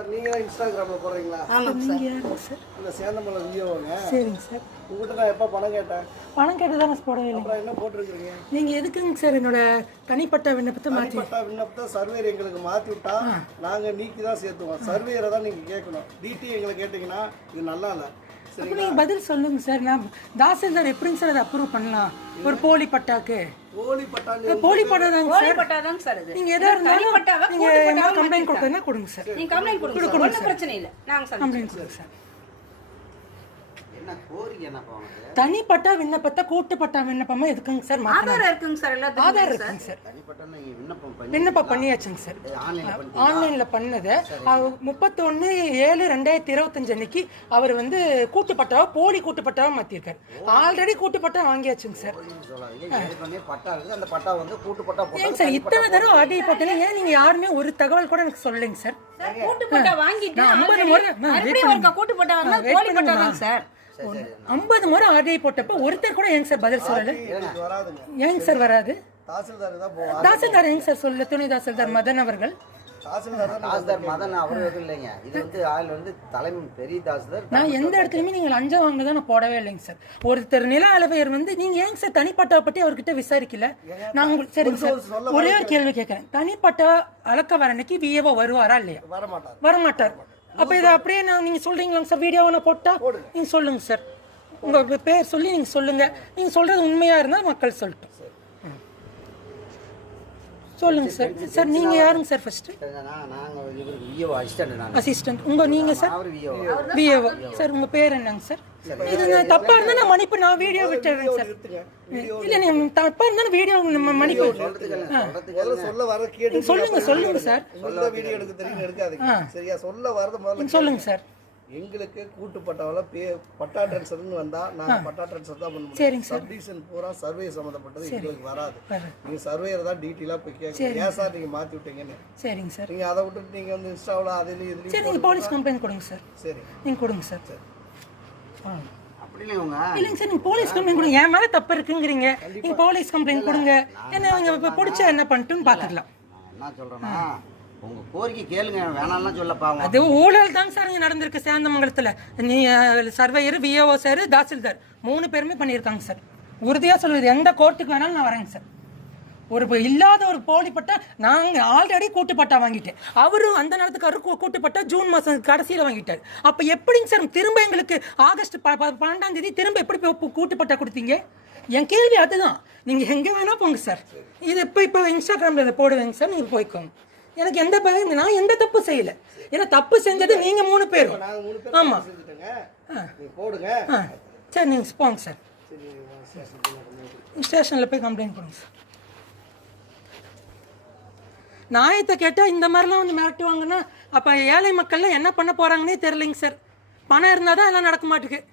Sir நீங்க தான் இன்ஸ்டாகிராம்ல போடுறீங்களா சார். நீங்கள் இந்த சேந்தமலை வியோங்க சரிங்க சார். உங்ககிட்ட நான் எப்போ பணம் கேட்டேன்? பணம் கேட்டு தானே போடவே இல்லை அப்புறம் என்ன போட்டிருக்கிறீங்க? நீங்கள் எதுக்குங்க சார் என்னோட தனிப்பட்ட விண்ணப்பத்தை மாற்றி விண்ணப்பத்தை சர்வேர் எங்களுக்கு மாற்றி விட்டா நாங்கள் நீக்கி தான் சேர்த்துவோம். சர்வேரை தான் நீங்கள் கேட்கணும். டிடி எங்களை கேட்டிங்கன்னா இது நல்லா இல்லை. அப்போ சரிங்களா நீங்கள் பதில் சொல்லுங்க சார். நான் தாசில்தார் எப்படிங்க சார் அதை அப்ரூவ் பண்ணலாம்? ஒரு போலி பட்டாக்கு. கோழி பட்டாணி போலி பட்டா தாங்க கோழி சார். பட்டாதாங்க சார் இது. நீங்கள் எதாக இருந்தாலும் நீங்கள் கம்ப்ளைண்ட்? கொடுத்தீங்கன்னா கொடுங்க சார். நீங்க கம்ப்ளைண்ட் கொடுங்க ஒன்றும் பிரச்சனை இல்லை. நாங்க சார் கம்ப்ளைண்ட் கொடுங்க சார் என்ன கோரிக்கை என்னப்பா உனக்கு தனிப்பட்ட விண்ணப்பத்தை கூட்டுப்பட்ட விண்ணப்பமா எதுக்குங்க சார் ஆதாரம் இருக்குங்க சார் எல்லாத்துக்கும் ஆதார் இருக்குங்க சார். நீங்க விண்ணப்பம் பண்ணி விண்ணப்பம் பண்ணியாச்சுங்க சார். ஆன்லைன்ல பண்ணி ஆன்லைனில் பண்ணது. முப்பத்தொன்று ஏழு ரெண்டாயிரத்தி இருபத்தஞ்சு அன்னைக்கு அவர் வந்து கூட்டுப்பட்டாவை போலி கூட்டுப்பட்டாவை மாற்றிருக்காரு ஆல்ரெடி கூட்டுப்பட்டா வாங்கியாச்சுங்க சார். ஏங்க சார் இத்தனை தடவை ஆடி போட்டீங்க ஏன் நீங்கள் யாருமே ஒரு தகவல் கூட எனக்கு சொல்லலைங்க சார்? சார் கூட்டு பட்டா வாங்கிட்டு நான் ஐம்பது already முறை நான் wait மறுபடியும் ஒருக்கா கூட்டு பட்டா வாங்கினா நான் wait கோழி பட்டா பண்ணுமா? தாங்க சார் சரி சரி. ஐம்பது முறை ஆர்டிஐ போட்டப்ப ஒருத்தர் கூட ஏங்க சார் பதில் சொல்லலை. ஏங்க சார் வராது. தாசில்தார் ஏங்க சார் சொல்ல துணை தாசில்தார் மதன் அவர்கள். தாசில்தார் தான் தாஸ்தார் மதன் அவரு எதுவும் இல்லைங்க. இது வந்து ஆள் வந்து தலைமை பெரிய தாஸ்தார் நான் எந்த இடத்துலையுமே நீங்கள் லஞ்சம் வாங்கினதை நான் போடவே இல்லைங்க சார். ஒருத்தர் நில அளவையர் வந்து நீங்க ஏங்க சார் தனிப்பட்டாவை பற்றி அவர்கிட்ட விசாரிக்கல. நான் உங்களுக்கு சரிங்க சார். ஒரே ஒரு கேள்வி கேட்கறேன். தனிப்பட்டா அளக்க வர அன்னைக்கு விஏஓ வருவாரா இல்லையா? வர மாட்டார் வரமாட்டார். அப்ப இதை அப்படியே நான் நீங்க சொல்றீங்களாங்க சார்? வீடியோவை நான் போட்டா? நீங்க சொல்லுங்க சார். உங்க பேர் சொல்லி நீங்க சொல்லுங்க. நீங்க சொல்றது உண்மையா இருந்தா மக்கள் சொல்லட்டும். ம். சொல்லுங்க சார் சார். நீங்க யாருங்க சார் ஃபர்ஸ்ட் அசிஸ்டன்ட் நான் அசிஸ்டன்ட் உங்க நீங்க சார்? விஓ விஏஓ சார் உங்க பேர் என்னங்க சார்? இது நான் தப்பா இருந்தா நான் மன்னிப்பு நான் வீடியோ விட்டுறேன் சார். இல்ல நீங்க தப்பா இருந்தா நான் வீடியோ மன்னிப்பு சொல்ல வர கேட்டு சொல்லுங்க சொல்லுங்க சார். உங்களுக்கு வீடியோ எடுக்க தெரியும் எடுக்காதீங்க. சரியா? சொல்ல வரது முதல்ல சொல்லுங்க சார். எங்களுக்கு கூட்டுப்பட்டவள பே பட்டா ட்ரான்ஸ்ஃபர்னு வந்தா நாங்க பட்டா ட்ரான்ஸ்ஃபர் தான் பண்ண சரிங்க முடியும் சப்டிஷன் பூரா சர்வே சம்பந்தப்பட்டது எங்களுக்கு வராது. நீங்க சர்வேயர் தான் டீட்டெயிலா போய் கேட்கணும் ஏன் சார். நீங்க மாத்தி விட்டீங்கன்னு? சரிங்க சார். நீங்க அதை விட்டுட்டு நீங்க வந்து இன்ஸ்டாவில் இதுலயும் நீங்க போலீஸ் கம்ப்ளைண்ட் கொடுங்க சார். சரி. நீங்க கொடுங்க சார். இல்லைங்க சார் நீங்க போலீஸ் கம்ப்ளைண்ட் கொடுங்க. என் மேல தப்பு இருக்குங்கிறீங்க. நீங்க போலீஸ் கம்ப்ளைண்ட் கொடுங்க. என்ன அவங்க இப்ப பிடிச்சா என்ன பண்ணிட்டுன்னு பாத்துக்கலாம். நான் என்ன சொல்றேன்னா உங்க கோரிக்கை கேளுங்க வேணாம்லாம் சொல்லப்பா அவங்க. அது ஊழல் தாங்க சார் இங்க நடந்திருக்கு சேந்தமங்கலத்துல. நீ சர்வேயர் விஏஓ சார் தாசில்தார். மூணு பேருமே பண்ணியிருக்காங்க சார். உறுதியா சொல்லுது எந்த கோர்ட்டுக்கு வேணாலும் நான் வரேங்க சார். ஒரு இல்லாத ஒரு போலிப்பட்டா நாங்க ஆல்ரெடி கூட்டுப்பட்டா வாங்கிட்டேன். அவரும் அந்த நேரத்துக்கு கூட்டுப்பட்டா ஜூன் மாசம் கடைசியில வாங்கிட்டாரு. அப்ப எப்படிங்க சார் திரும்ப எங்களுக்கு ஆகஸ்ட் பன்னெண்டாம் தேதி திரும்ப எப்படி கூட்டுப்பட்டா கொடுத்தீங்க? என் கேள்வி அதுதான். நீங்க எங்க வேணா போங்க சார். இது இப்போ இப்போ இன்ஸ்டாகிராம்ல இதை போடுவேங்க சார். நீங்க போய்க்கோங்க. எனக்கு எந்த பயம் நான் எந்த தப்பு செய்யல. ஏன்னா தப்பு செஞ்சது நீங்க மூணு பேரும். நாங்க மூணு பேர் ஆமா. செஞ்சுட்டோங்க. நீங்க போடுங்க. ஆ. சரி நீங்கள் போங்க சார். ஸ்டேஷனில் போய் கம்ப்ளைண்ட் கொடுங்க சார். நாயத்தை கேட்டால் இந்த மாதிரிலாம் வந்து மிரட்டுவாங்கன்னா அப்போ ஏழை மக்கள்லாம் என்ன பண்ண போகிறாங்கன்னே தெரிலிங்க சார். பணம் இருந்தால் தான் எல்லாம் நடக்க மாட்டேங்குது